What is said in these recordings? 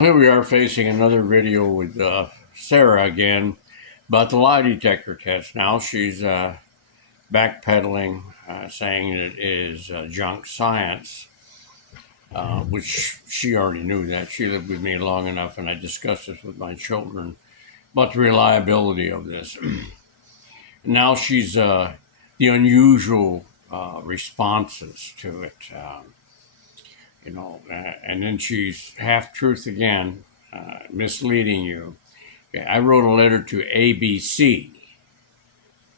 Here we are facing another video with Sarah again about the lie detector test. Now she's backpedaling, saying it is junk science, which she already knew that. She lived with me long enough, and I discussed this with my children about the reliability of this. Now she's the unusual responses to it. And then she's half truth again, misleading you. Okay, I wrote a letter to ABC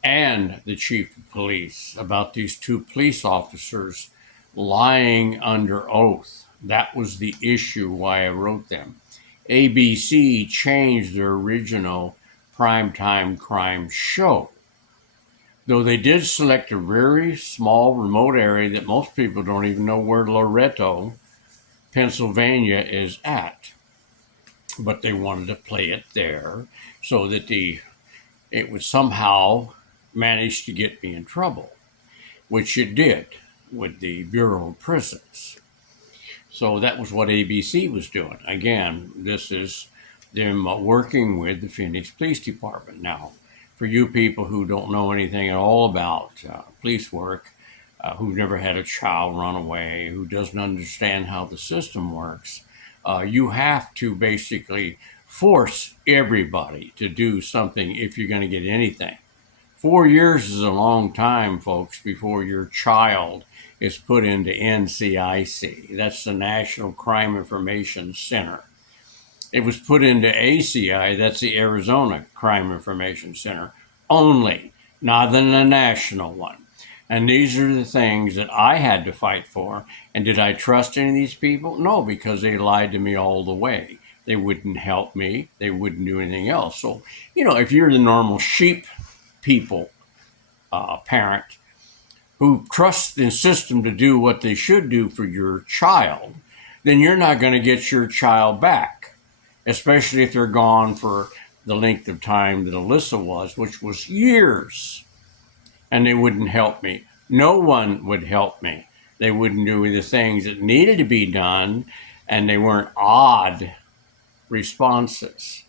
and the chief of police about these two police officers lying under oath. That was the issue why I wrote them. ABC changed their original primetime crime show, though they did select a very small remote area that most people don't even know where Loretto, Pennsylvania is at. But they wanted to play it there so that it would somehow manage to get me in trouble, which it did with the Bureau of Prisons. So that was what ABC was doing. Again, this is them working with the Phoenix Police Department. Now, for you people who don't know anything at all about police work, who've never had a child run away, who doesn't understand how the system works, you have to basically force everybody to do something if you're going to get anything. 4 years is a long time, folks, before your child is put into NCIC. That's the National Crime Information Center. It was put into ACI, that's the Arizona Crime Information Center, only, not the national one. And these are the things that I had to fight for. And did I trust any of these people? No, because they lied to me all the way. They wouldn't help me. They wouldn't do anything else. So, if you're the normal sheep people, parent, who trusts the system to do what they should do for your child, then you're not going to get your child back, especially if they're gone for the length of time that Alyssa was, which was years. And they wouldn't help me. No one would help me. They wouldn't do the things that needed to be done, and they weren't odd responses.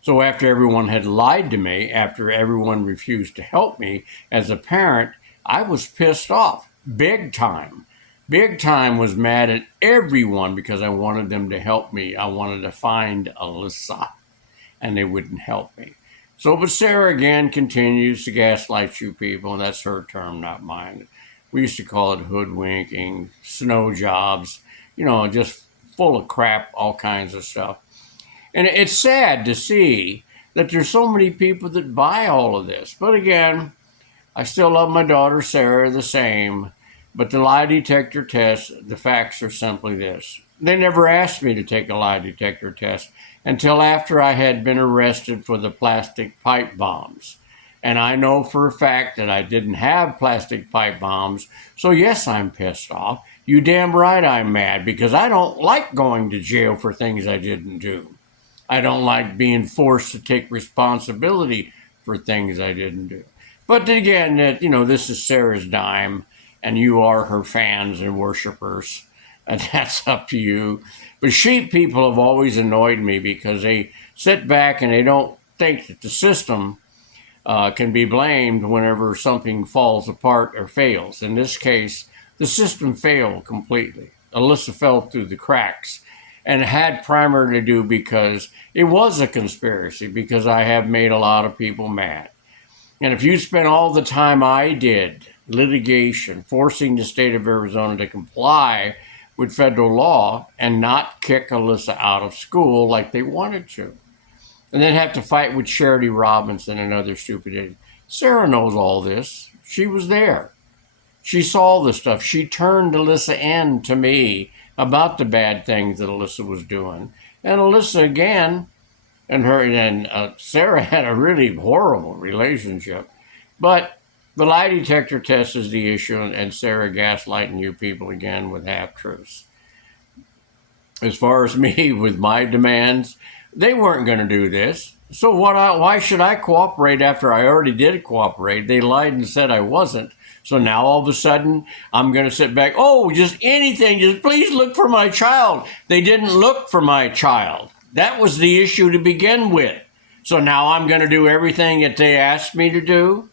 So after everyone had lied to me, after everyone refused to help me as a parent, I was pissed off, big time. Big time was mad at everyone because I wanted them to help me. I wanted to find Alyssa, and they wouldn't help me. So, but Sarah again continues to gaslight you people, and that's her term, not mine. We used to call it hoodwinking, snow jobs, just full of crap, all kinds of stuff. And it's sad to see that there's so many people that buy all of this. But again, I still love my daughter Sarah the same. But the lie detector test, the facts are simply this. They never asked me to take a lie detector test until after I had been arrested for the plastic pipe bombs. And I know for a fact that I didn't have plastic pipe bombs. So yes, I'm pissed off. You damn right I'm mad because I don't like going to jail for things I didn't do. I don't like being forced to take responsibility for things I didn't do. But again, this is Sarah's dime, and you are her fans and worshipers, and that's up to you. But sheep people have always annoyed me because they sit back and they don't think that the system can be blamed whenever something falls apart or fails. In this case, the system failed completely. Alyssa fell through the cracks and had primarily to do because it was a conspiracy, because I have made a lot of people mad. And if you spent all the time I did, litigation, forcing the state of Arizona to comply with federal law and not kick Alyssa out of school like they wanted to, and then have to fight with Charity Robinson and other stupid idiots. Sarah knows all this. She was there. She saw the stuff. She turned Alyssa in to me about the bad things that Alyssa was doing. And Alyssa, again, and Sarah had a really horrible relationship. But the lie detector test is the issue, and Sarah gaslighting you people again with half-truths. As far as me with my demands, they weren't going to do this. So why should I cooperate after I already did cooperate? They lied and said I wasn't. So now all of a sudden, I'm going to sit back. Oh, just anything. Just please look for my child. They didn't look for my child. That was the issue to begin with. So now I'm going to do everything that they asked me to do.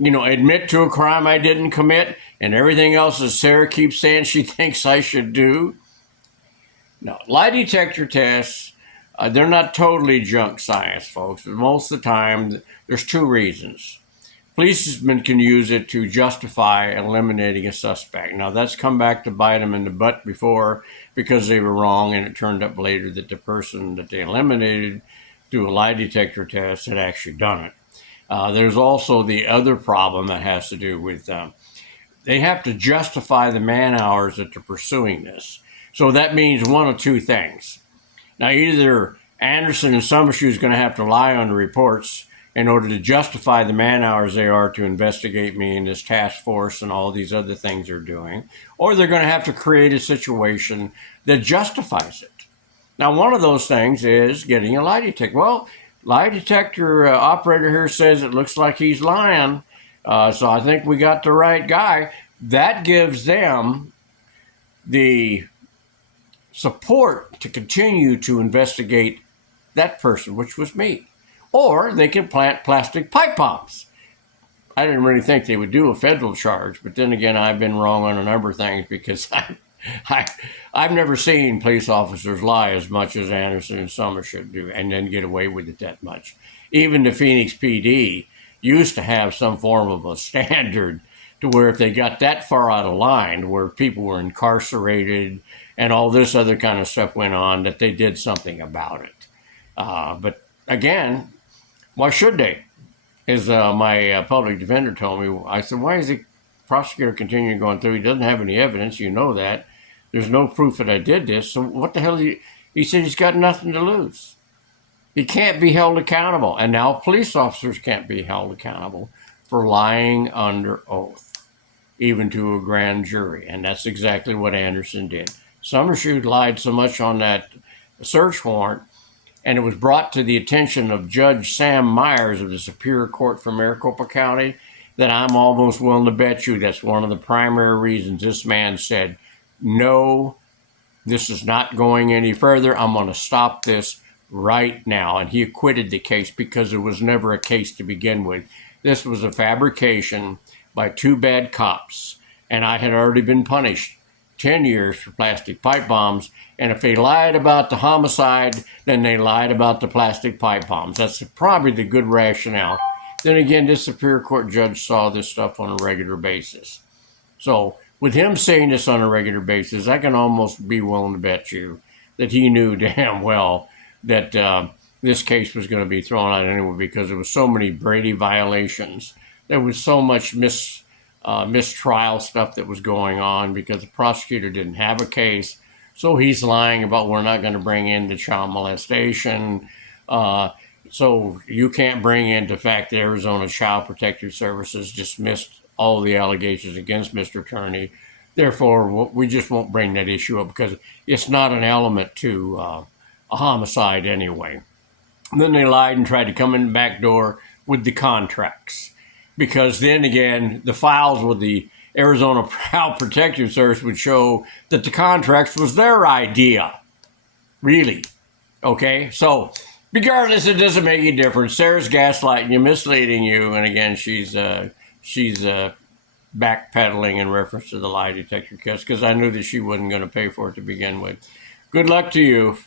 Admit to a crime I didn't commit, and everything else that Sarah keeps saying she thinks I should do. No, lie detector tests, they're not totally junk science, folks. Most of the time, there's two reasons. Policemen can use it to justify eliminating a suspect. Now, that's come back to bite them in the butt before because they were wrong, and it turned up later that the person that they eliminated through a lie detector test had actually done it. There's also the other problem that has to do with they have to justify the man hours that they're pursuing this. So that means one of two things. Now, either Anderson and Summershoe is going to have to lie on the reports in order to justify the man hours they are to investigate me in this task force and all these other things they're doing, or they're going to have to create a situation that justifies it. Now, one of those things is getting a lie detector. Well, lie detector operator here says it looks like he's lying, so I think we got the right guy. That gives them the support to continue to investigate that person, which was me. Or they can plant plastic pipe bombs. I didn't really think they would do a federal charge, but then again, I've been wrong on a number of things because I've never seen police officers lie as much as Anderson and Summershoe do and then get away with it that much. Even the Phoenix PD used to have some form of a standard to where if they got that far out of line, where people were incarcerated and all this other kind of stuff went on, that they did something about it. But again, why should they? As my public defender told me, I said, why is the prosecutor continuing going through? He doesn't have any evidence. You know that. There's no proof that I did this. So what the hell he said he's got nothing to lose. He can't be held accountable. And now police officers can't be held accountable for lying under oath, even to a grand jury. And that's exactly what Anderson did. Summershoe lied so much on that search warrant, and it was brought to the attention of Judge Sam Myers of the Superior Court for Maricopa County that I'm almost willing to bet you that's one of the primary reasons this man said, no, this is not going any further. I'm going to stop this right now. And he acquitted the case because it was never a case to begin with. This was a fabrication by two bad cops, and I had already been punished 10 years for plastic pipe bombs. And if they lied about the homicide, then they lied about the plastic pipe bombs. That's probably the good rationale. Then again, this Superior Court judge saw this stuff on a regular basis. So with him saying this on a regular basis, I can almost be willing to bet you that he knew damn well that this case was going to be thrown out anyway because there was so many Brady violations. There was so much mistrial stuff that was going on because the prosecutor didn't have a case. So he's lying about we're not going to bring in the child molestation. So you can't bring in the fact that Arizona Child Protective Services dismissed all the allegations against Mr. Turney. Therefore, we just won't bring that issue up because it's not an element to a homicide anyway. And then they lied and tried to come in the back door with the contracts. Because then again, the files with the Arizona Child Protective Service would show that the contracts was their idea. Really. Okay? So, regardless, it doesn't make any difference. Sarah's gaslighting you, misleading you, and again, she's backpedaling in reference to the lie detector test because I knew that she wasn't going to pay for it to begin with. Good luck to you.